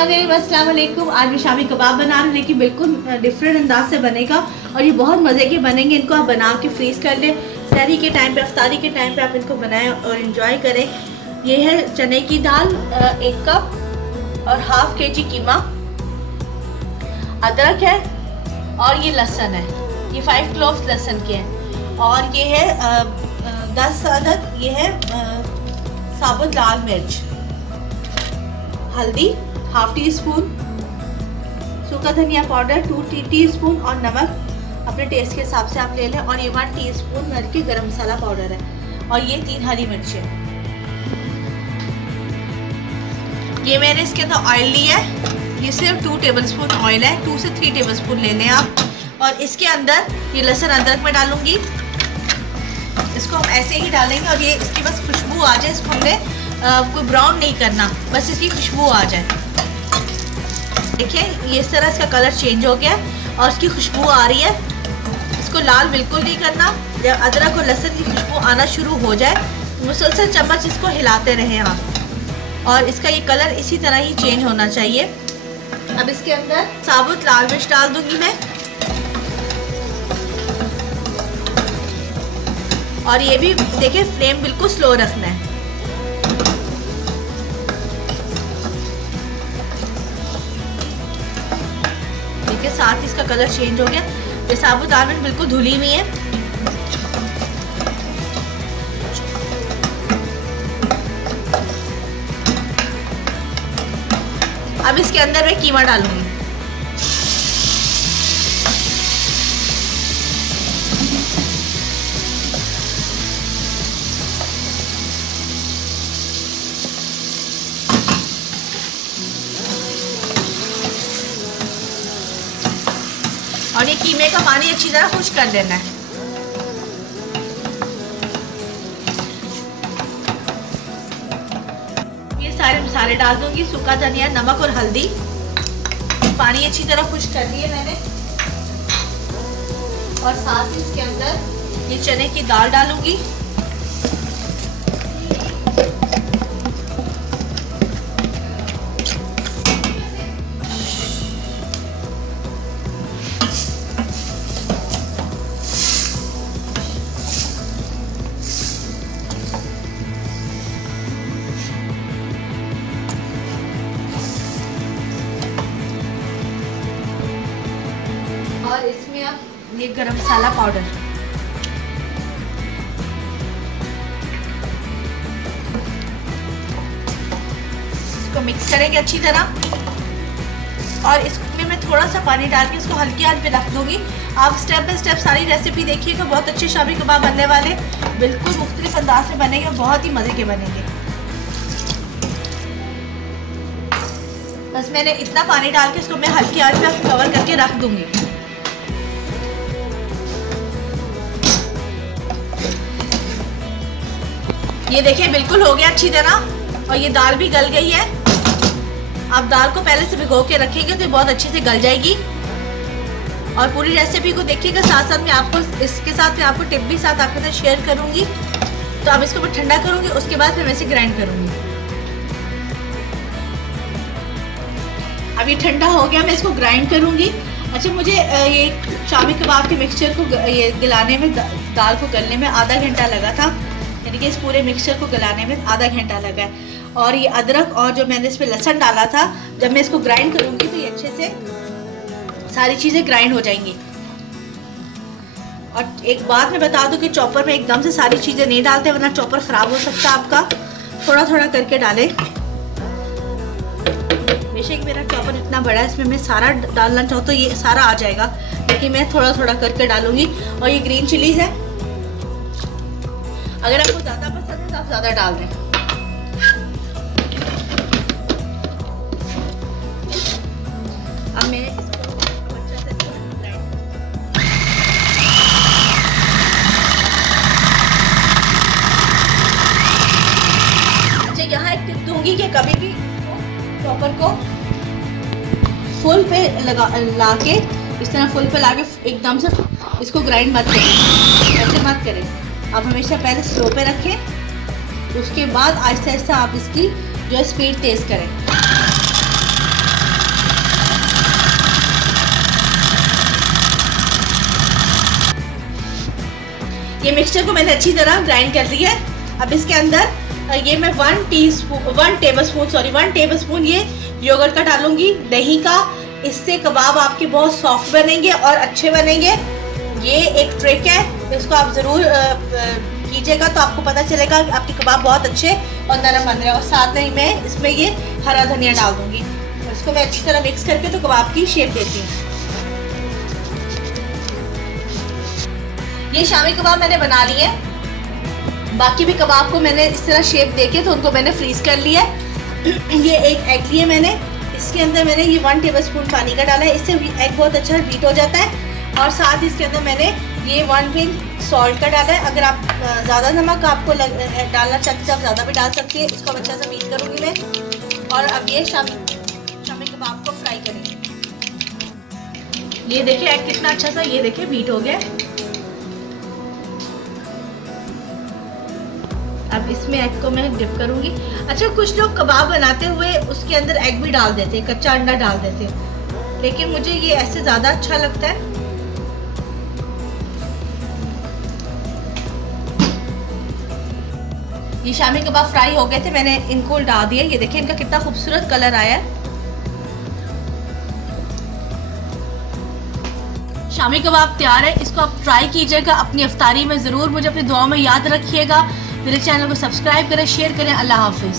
अस्सलाम वालेकुम। आज मैं शामी कबाब बना रही हूँ, लेकिन बिल्कुल डिफरेंट अंदाज से बनेगा और ये बहुत मज़े के बनेंगे। इनको आप बना के फ्रीज कर लें, सहरी के टाइम पे, अफ्तारी के टाइम पे आप इनको बनाएं और इन्जॉय करें। ये है चने की दाल 1 कप और हाफ kg कीमा, अदरक है और ये लहसुन है, ये 5 क्लोव्स लहसुन के हैं और ये है 10 अदद ये है साबुत लाल मिर्च, हल्दी हाफ टी स्पून, सूखा धनिया पाउडर 2 टीस्पून और नमक अपने टेस्ट के हिसाब से आप ले लें। और ये 1 टीस्पून भर के गरम मसाला पाउडर है और ये 3 हरी मिर्चें। ये मैंने इसके अंदर ऑयल लिया है, ये सिर्फ 2 टेबलस्पून ऑयल है, 2 से 3 टेबलस्पून ले लें आप। और इसके अंदर ये लहसुन अदरक में डालूंगी, इसको हम ऐसे ही डालेंगे और ये इसकी बस खुशबू आ जाए। इसको हमने कोई ब्राउन नहीं करना, बस इसकी खुशबू आ जाए। देखिए ये इस तरह इसका कलर चेंज हो गया और इसकी खुशबू आ रही है। इसको लाल बिल्कुल नहीं करना। जब अदरक और लहसुन की खुशबू आना शुरू हो जाए, मुसलसल चम्मच इसको हिलाते रहें आप और इसका ये कलर इसी तरह ही चेंज होना चाहिए। अब इसके अंदर साबुत लाल मिर्च डाल दूंगी मैं और ये भी देखिए फ्लेम बिल्कुल स्लो रखना है। के साथ इसका कलर चेंज हो गया। ये साबुत दाल मिर्च बिल्कुल धुली हुई है। अब इसके अंदर मैं कीमा डालूंगी। और ये कीमे का पानी अच्छी तरह खुश्क कर लेना है। ये सारे मसाले डाल दूंगी, सूखा धनिया, नमक और हल्दी। पानी अच्छी तरह खुश्क कर दिया मैंने और साथ ही इसके अंदर ये चने की दाल डालूंगी। और इसमें अब ये गरम मसाला पाउडर, इसको मिक्स करेंगे अच्छी तरह और इसमें मैं थोड़ा सा पानी डाल के इसको हल्की आंच पे रख दूंगी। आप स्टेप बाय स्टेप सारी रेसिपी देखिएगा, बहुत अच्छे शामी कबाब बनने वाले, बिल्कुल मुख्तलिफ अंदाज से बनेंगे, बहुत ही मज़े के बनेंगे। बस मैंने इतना पानी डाल के इसको मैं हल्की आंच पे कवर करके रख दूंगी। ये देखिए बिल्कुल हो गया अच्छी तरह और ये दाल भी गल गई है। आप दाल को पहले से भिगो के रखेंगे तो ये बहुत अच्छे से गल जाएगी। और पूरी रेसिपी को देखिएगा, साथ साथ में आपको इसके साथ मैं आपको टिप भी साथ आपके साथ शेयर करूंगी। तो अब इसको मैं ठंडा करूंगी, उसके बाद फिर मैं इसे ग्राइंड करूंगी। अब ये ठंडा हो गया, मैं इसको ग्राइंड करूंगी। अच्छा, मुझे ये शामी कबाब के मिक्सचर को ये गलाने में, दाल को गलने में आधा घंटा लगा था, यानी कि इस पूरे मिक्सचर को गलाने में आधा घंटा लगा है। और ये अदरक और जो मैंने इसमें लहसुन डाला था, जब मैं इसको ग्राइंड करूंगी तो ये अच्छे से सारी चीज़ें ग्राइंड हो जाएंगी। और एक बात मैं बता दूं कि चॉपर में एकदम से सारी चीज़ें नहीं डालते, वरना चॉपर ख़राब हो सकता है आपका। थोड़ा थोड़ा करके डालें। बेशक मेरा चॉपर इतना बड़ा है, इसमें मैं सारा डालना चाहूँ तो ये सारा आ जाएगा, लेकिन मैं थोड़ा थोड़ा करके डालूंगी। और ये ग्रीन चिलीज़ है, अगर आपको ज़्यादा पसंद है तो आप ज़्यादा डाल दें। अब मैं इसको अच्छे से अच्छा, यहाँ एक टिप दूंगी कि कभी भी चॉपर को फुल पे ला के इस तरह फुल पे ला के एकदम से इसको ग्राइंड मत करें, ऐसे मत करें। आप हमेशा पहले स्लो पे रखें, उसके बाद आहिस्ता आहिस्ता आप इसकी जो है स्पीड तेज़ करें। ये मिक्सचर को मैंने अच्छी तरह ग्राइंड कर लिया है। अब इसके अंदर ये मैं 1 टेबलस्पून ये योगर्ट का डालूंगी, दही का। इससे कबाब आपके बहुत सॉफ्ट बनेंगे और अच्छे बनेंगे। ये एक ट्रिक है, इसको आप ज़रूर कीजिएगा तो आपको पता चलेगा कि आपके कबाब बहुत अच्छे और नरम बन रहे हैं। और साथ में मैं इसमें ये हरा धनिया डाल दूँगी और इसको मैं अच्छी तरह मिक्स करके तो कबाब की शेप देती हूँ। ये शामी कबाब मैंने बना लिए हैं। बाकी भी कबाब को मैंने इस तरह शेप देके तो उनको मैंने फ्रीज कर लिया है। ये एक एग लिए मैंने, इसके अंदर मैंने ये 1 टेबलस्पून पानी का डाला है, इससे एग बहुत अच्छा बीट हो जाता है। और साथ इसके अंदर मैंने ये 1 पिंच सॉल्ट का डाला है। अगर आप ज़्यादा नमक आपको डालना चाहते तो आप ज़्यादा भी डाल सकती है। इसको अच्छा सा बीट करूँगी मैं। और अब ये शामी कबाब को फ्राई करेंगे। ये देखिए एग कितना अच्छा सा ये देखिए बीट हो गया। अब इसमें एग को मैं डिप करूंगी। अच्छा, कुछ लोग कबाब बनाते हुए उसके अंदर एग भी डाल देते हैं, कच्चा अंडा डाल देते हैं, लेकिन मुझे ये ऐसे ज़्यादा अच्छा लगता है। ये शामी कबाब फ्राई हो गए थे, मैंने इनको डाल दिया। ये देखिए इनका कितना खूबसूरत कलर आया है। शामी कबाब तैयार है, इसको आप ट्राई कीजिएगा अपनी इफ्तारी में ज़रूर। मुझे अपनी दुआ में याद रखिएगा। मेरे चैनल को सब्सक्राइब करें, शेयर करें। अल्लाह हाफिज़।